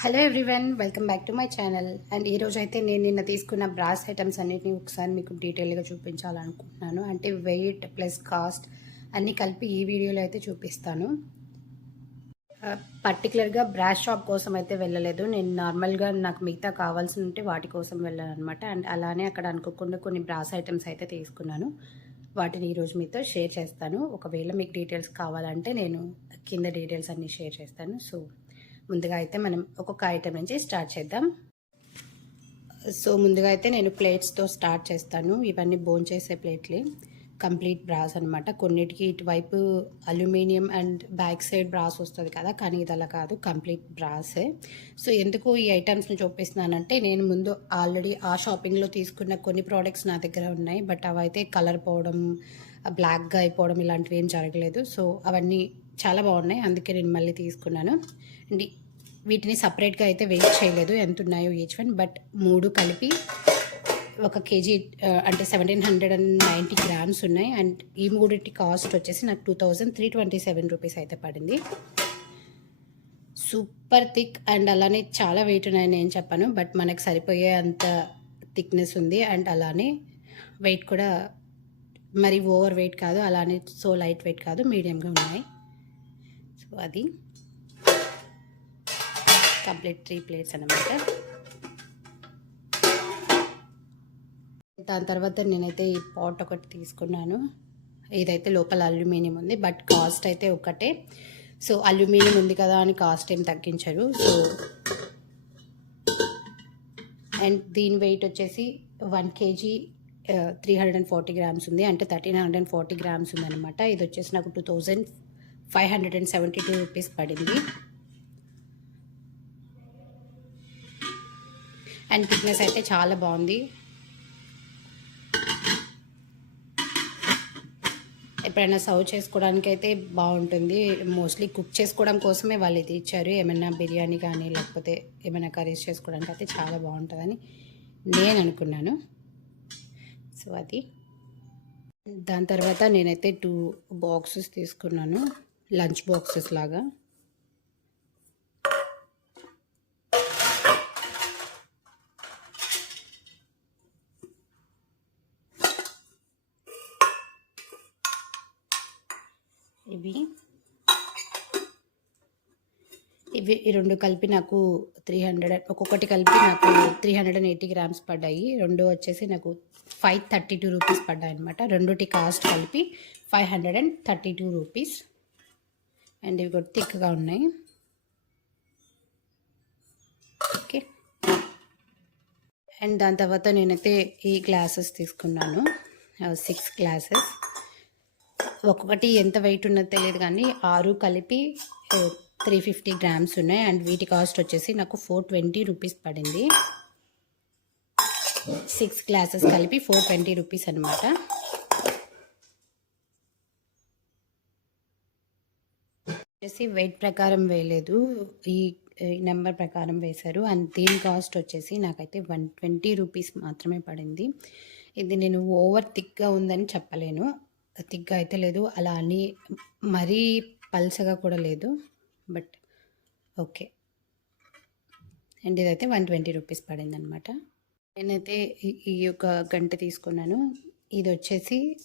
Hello everyone welcome back to my channel and ఈ రోజు అయితే నేను నిన్న తీసుకున్న బ్రాస్ ఐటమ్స్ అన్నిటిని ఒకసారి మీకు డీటెయిల్గా చూపించాలనుకుంటున్నాను. అంటే వెయిట్ ప్లస్ కాస్ట్ అన్నీ కలిపి ఈ వీడియోలో అయితే చూపిస్తాను. పర్టికులర్గా బ్రాస్ షాప్ కోసం అయితే వెళ్ళలేదు. నేను నార్మల్గా నాకు మిగతా కావాల్సి ఉంటే వాటి కోసం వెళ్ళాను అనమాట అండ్ అలానే అక్కడ అనుకోకుండా కొన్ని బ్రాస్ ఐటమ్స్ అయితే తీసుకున్నాను. వాటిని ఈరోజు మీతో షేర్ చేస్తాను. ఒకవేళ మీకు డీటెయిల్స్ కావాలంటే నేను కింద డీటెయిల్స్ అన్నీ షేర్ చేస్తాను. సో ముందుగా అయితే మనం ఒక్కొక్క ఐటెం నుంచి స్టార్ట్ చేద్దాం. సో ముందుగా అయితే నేను ప్లేట్స్తో స్టార్ట్ చేస్తాను. ఇవన్నీ బోన్ చేసే ప్లేట్లే కంప్లీట్ బ్రాస్ అనమాట కొన్నిటికి ఇటువైపు aluminium and back side brass వస్తుంది కదా కానీ ఇది అలా కాదు. కంప్లీట్ బ్రాసే సో ఎందుకు ఈ ఐటమ్స్ని చూపిస్తున్నానంటే నేను ముందు ఆల్రెడీ ఆ షాపింగ్లో తీసుకున్న కొన్ని ప్రోడక్ట్స్ నా దగ్గర ఉన్నాయి. బట్ అవైతే కలర్ పోవడం బ్లాక్గా అయిపోవడం ఇలాంటివి ఏం జరగలేదు. సో అవన్నీ చాలా బాగున్నాయి. అందుకే నేను మళ్ళీ తీసుకున్నాను. అండ్ వీటిని సపరేట్గా అయితే వెయిట్ చేయలేదు. ఎంత ఉన్నాయో ఈచ్ వన్ బట్ మూడు కలిపి ఒక కేజీ అంటే seventeen hundred and ninety grams ఉన్నాయి. అండ్ ఈ మూడింటి కాస్ట్ వచ్చేసి నాకు two thousand three twenty seven rupees అయితే పడింది. Super thick. అండ్ అలానే చాలా వెయిట్ ఉన్నాయని నేను చెప్పాను బట్ మనకు సరిపోయే అంత థిక్నెస్ ఉంది. అండ్ అలానే వెయిట్ కూడా మరి ఓవర్ వెయిట్ కాదు అలానే సో లైట్ వెయిట్ కాదు మీడియంగా ఉన్నాయి. సో అది. కంప్లీట్ త్రీ ప్లేట్స్ అన్నమాట. దాని తర్వాత నేనైతే ఈ పాట్ ఒకటి తీసుకున్నాను. ఇదైతే లోపల అల్యూమినియం ఉంది బట్ కాస్ట్ అయితే ఒకటే. సో అల్యూమినియం ఉంది కదా అని కాస్ట్ ఏం తగ్గించరు. సో అండ్ దీని వెయిట్ వచ్చేసి one KG three hundred and forty grams ఉంది. అంటే thirteen hundred and forty grams ఉందన్నమాట. ఇది వచ్చేసి నాకు two thousand five hundred and seventy two rupees పడింది. అండ్ థిక్నెస్ అయితే చాలా బాగుంది. ఎప్పుడైనా సర్వ్ చేసుకోవడానికి అయితే బాగుంటుంది. మోస్ట్లీ కుక్ చేసుకోవడం కోసమే వాళ్ళు ఇది ఇచ్చారు. ఏమైనా బిర్యానీ కానీ లేకపోతే ఏమైనా కర్రీస్ చేసుకోవడానికి అయితే చాలా బాగుంటుందని నేను అనుకున్నాను. సో అది. దాని తర్వాత నేనైతే టూ బాక్సెస్ తీసుకున్నాను. లంచ్ బాక్సెస్ లాగా. ఇవి. ఇవి ఈ రెండు కలిపి నాకు త్రీ హండ్రెడ్ ఒక్కొక్కటి కలిపి నాకు three hundred and eighty grams పడ్డాయి. రెండు వచ్చేసి నాకు ఫైవ్ థర్టీ టూ రూపీస్ పడ్డాయి అనమాట రెండుటి కాస్ట్ కలిపి five hundred and thirty two rupees and ఇవి కూడా థిక్గా ఉన్నాయి. ఓకే. అండ్ దాని తర్వాత నేనైతే ఈ గ్లాసెస్ తీసుకున్నాను. Six glasses. ఒక్కొక్కటి ఎంత వెయిట్ ఉన్నదో తెలియదు కానీ ఆరు కలిపి త్రీ ఫిఫ్టీ గ్రామ్స్ ఉన్నాయి. అండ్ వీటి కాస్ట్ వచ్చేసి నాకు ఫోర్ ట్వంటీ రూపీస్ పడింది. సిక్స్ గ్లాసెస్ కలిపి ఫోర్ ట్వంటీ రూపీస్ అనమాట వచ్చేసి వెయిట్ ప్రకారం వేయలేదు. ఈ నెంబర్ ప్రకారం వేశారు. అండ్ దీని కాస్ట్ వచ్చేసి నాకైతే వన్ ట్వంటీ రూపీస్ మాత్రమే పడింది. ఇది నేను ఓవర్ థిక్గా ఉందని చెప్పలేను. థిక్గా అయితే లేదు. అలా అని మరీ పల్సగా కూడా లేదు. బట్ ఓకే అండ్ ఇదైతే వన్ ట్వంటీ రూపీస్ పడింది అనమాట నేనైతే ఈ- యొక్క గంట తీసుకున్నాను. ఇది వచ్చేసి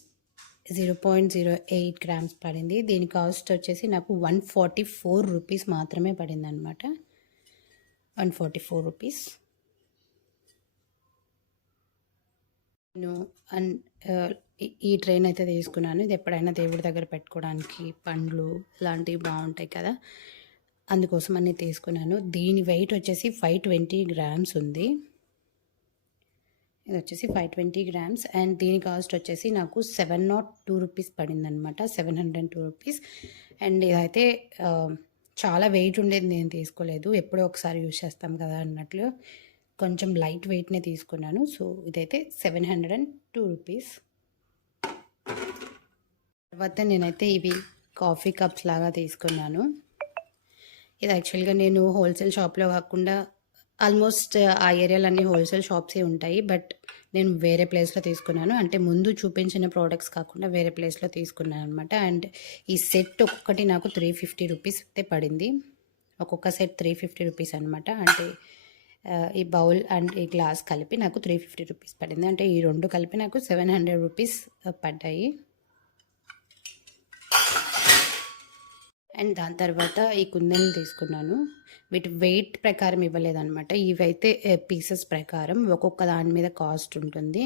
zero point zero eight grams పడింది. దీని కాస్ట్ వచ్చేసి నాకు వన్ ఫార్టీ ఫోర్ రూపీస్ మాత్రమే పడింది అనమాట వన్ ఫార్టీ ఫోర్ రూపీస్. నేను అన్ ఈ- ఈ ట్రైన్ అయితే తీసుకున్నాను. ఇది ఎప్పుడైనా దేవుడి దగ్గర పెట్టుకోవడానికి పండ్లు ఇలాంటివి బాగుంటాయి కదా అందుకోసం అన్నీ తీసుకున్నాను. దీని వెయిట్ వచ్చేసి ఫైవ్ ట్వంటీ గ్రామ్స్ ఉంది. ఇది వచ్చేసి ఫైవ్ ట్వంటీ గ్రామ్స్ అండ్ దీని కాస్ట్ వచ్చేసి నాకు సెవెన్ నాట్ టూ రూపీస్ పడింది అనమాట seven hundred two rupees and ఇదైతే చాలా వెయిట్ ఉండేది నేను తీసుకోలేదు. ఎప్పుడో ఒకసారి యూజ్ చేస్తాం కదా అన్నట్లు కొంచెం లైట్ వెయిట్నే తీసుకున్నాను. సో ఇదైతే seven hundred and two rupees తర్వాత నేనైతే ఇవి కాఫీ కప్స్ లాగా తీసుకున్నాను. ఇది యాక్చువల్గా నేను హోల్సేల్ షాప్లో కాకుండా ఆల్మోస్ట్ ఆ ఏరియాలో హోల్సేల్ షాప్సే ఉంటాయి. బట్ నేను వేరే ప్లేస్లో తీసుకున్నాను. అంటే ముందు చూపించిన ప్రోడక్ట్స్ కాకుండా వేరే ప్లేస్లో తీసుకున్నాను అనమాట అండ్ ఈ సెట్ ఒక్కటి నాకు త్రీ ఫిఫ్టీ రూపీస్ అయితే పడింది. ఒక్కొక్క సెట్ త్రీ ఫిఫ్టీ రూపీస్ అనమాట అంటే ఈ బౌల్ అండ్ ఈ గ్లాస్ కలిపి నాకు త్రీ ఫిఫ్టీ రూపీస్ పడింది. అంటే ఈ రెండు కలిపి నాకు సెవెన్ హండ్రెడ్ రూపీస్ పడ్డాయి. అండ్ దాని తర్వాత ఈ కుందని తీసుకున్నాను. వీటి వెయిట్ ప్రకారం ఇవ్వలేదన్నమాట. ఇవైతే పీసెస్ ప్రకారం ఒక్కొక్క దాని మీద కాస్ట్ ఉంటుంది.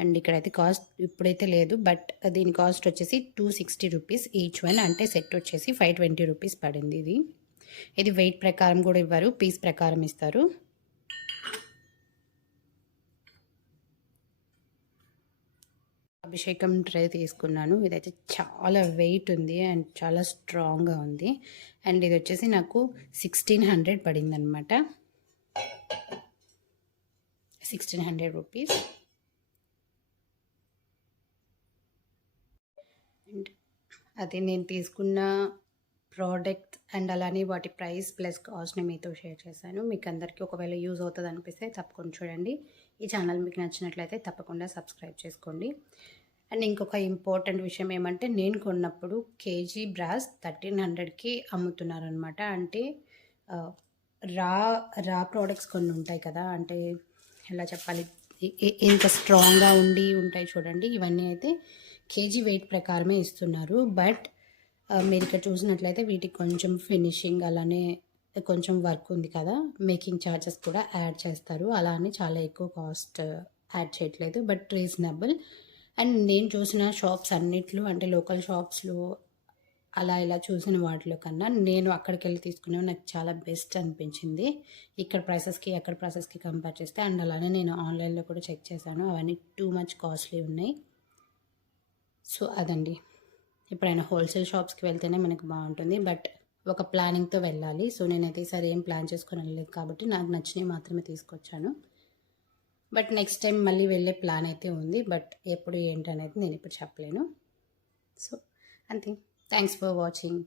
అండ్ ఇక్కడైతే కాస్ట్ ఇప్పుడైతే లేదు. బట్ దీని కాస్ట్ వచ్చేసి two sixty rupees each one అంటే సెట్ వచ్చేసి ఫైవ్ ట్వంటీ రూపీస్ పడింది ఇది. ఇది వెయిట్ ప్రకారం కూడా ఇవ్వరు పీస్ ప్రకారం ఇస్తారు. అభిషేకం ట్రే తీసుకున్నాను. ఇదైతే చాలా వెయిట్ ఉంది అండ్ చాలా స్ట్రాంగ్గా ఉంది. అండ్ ఇది వచ్చేసి నాకు సిక్స్టీన్ హండ్రెడ్ పడింది అనమాట సిక్స్టీన్ హండ్రెడ్ రూపీస్ అండ్ అది నేను తీసుకున్న ప్రోడక్ట్ అండ్ అలానే వాటి ప్రైస్ ప్లస్ కాస్ట్ని మీతో షేర్ చేశాను. మీకు అందరికీ ఒకవేళ యూజ్ అవుతుంది అనిపిస్తే తప్పకుండా చూడండి. ఈ ఛానల్ మీకు నచ్చినట్లయితే తప్పకుండా సబ్స్క్రైబ్ చేసుకోండి. అండ్ ఇంకొక ఇంపార్టెంట్ విషయం ఏమంటే నేను కొన్నప్పుడు కేజీ బ్రాస్ థర్టీన్ హండ్రెడ్కి అమ్ముతున్నారనమాట అంటే రా రా ప్రోడక్ట్స్ కొన్ని ఉంటాయి కదా. అంటే ఎలా చెప్పాలి? ఇంత స్ట్రాంగ్గా ఉండి ఉంటాయి చూడండి. ఇవన్నీ అయితే కేజీ వెయిట్ ప్రకారమే ఇస్తున్నారు. బట్ మీరు ఇక్కడ చూసినట్లయితే వీటికి కొంచెం ఫినిషింగ్ అలానే కొంచెం వర్క్ ఉంది కదా. మేకింగ్ ఛార్జెస్ కూడా యాడ్ చేస్తారు. అలా అని చాలా ఎక్కువ కాస్ట్ యాడ్ uh, చేయట్లేదు. బట్ రీజనబుల్ అండ్ నేను చూసిన షాప్స్ అన్నిట్లో అంటే లోకల్ షాప్స్లో అలా ఇలా చూసిన వాటిలో కన్నా నేను అక్కడికి వెళ్ళి తీసుకునేవి నాకు చాలా బెస్ట్ అనిపించింది. ఇక్కడ ప్రైసెస్కి అక్కడ ప్రైసెస్కి కంపేర్ చేస్తే అండ్ అలానే నేను ఆన్లైన్లో కూడా చెక్ చేశాను. అవన్నీ టూ మచ్ కాస్ట్లీ ఉన్నాయి. సో అదండి. ఎప్పుడైనా హోల్సేల్ షాప్స్కి వెళ్తేనే మనకు బాగుంటుంది. బట్ ఒక ప్లానింగ్తో వెళ్ళాలి. సో నేనైతే ఈసారి ఏం ప్లాన్ చేసుకొని వెళ్ళలేదు కాబట్టి నాకు నచ్చినవి మాత్రమే తీసుకొచ్చాను. బట్ నెక్స్ట్ టైం మళ్ళీ వెళ్ళే ప్లాన్ అయితే ఉంది. బట్ ఎప్పుడు ఏంటనేది నేను ఇప్పుడు చెప్పలేను. సో అంతే. Thanks for watching.